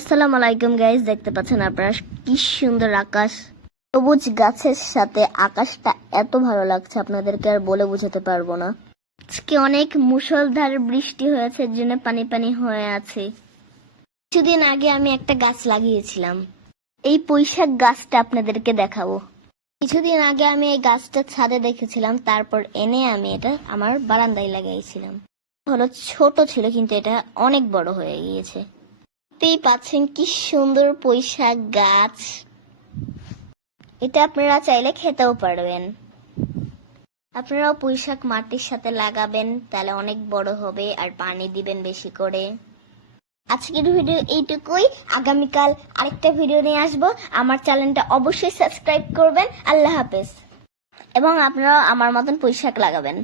আসসালামু আলাইকুম গাইস, দেখতে পাচ্ছেন আপনারা কি সুন্দর আকাশ। সবুজ গাছের সাথে আকাশটা এত ভালো লাগছে আপনাদেরকে আর বলে বোঝাতে পারবো না। আজকে অনেক মুষলধারে বৃষ্টি হয়েছে, এর জন্য পানি পানি হয়ে আছে। কিছুদিন আগে আমি একটা গাছ লাগিয়েছিলাম, এই পুঁইশাক গাছটা আপনাদেরকে দেখাবো। কিছুদিন আগে আমি এই গাছটা ছাদে দেখেছিলাম, তারপর এনে আমি এটা আমার বারান্দায় লাগাইছিলাম। হলো ছোট ছিল, কিন্তু এটা অনেক বড় হয়ে গিয়েছে। দেখতেই পাচ্ছেন কি সুন্দর পুঁইশাক গাছ। এটা আপনারা চাইলে খেতেও পারবেন। আপনারাও পুঁইশাক মাটির সাথে লাগাবেন, তাহলে অনেক বড় হবে, আর পানি দিবেন বেশি করে। আজকের ভিডিও এইটুকুই, আগামীকাল আরেকটা ভিডিও নিয়ে আসবো। আমার চ্যানেলটা অবশ্যই সাবস্ক্রাইব করবেন। আল্লাহ হাফেজ। এবং আপনারাও আমার মতন পুঁইশাক লাগাবেন।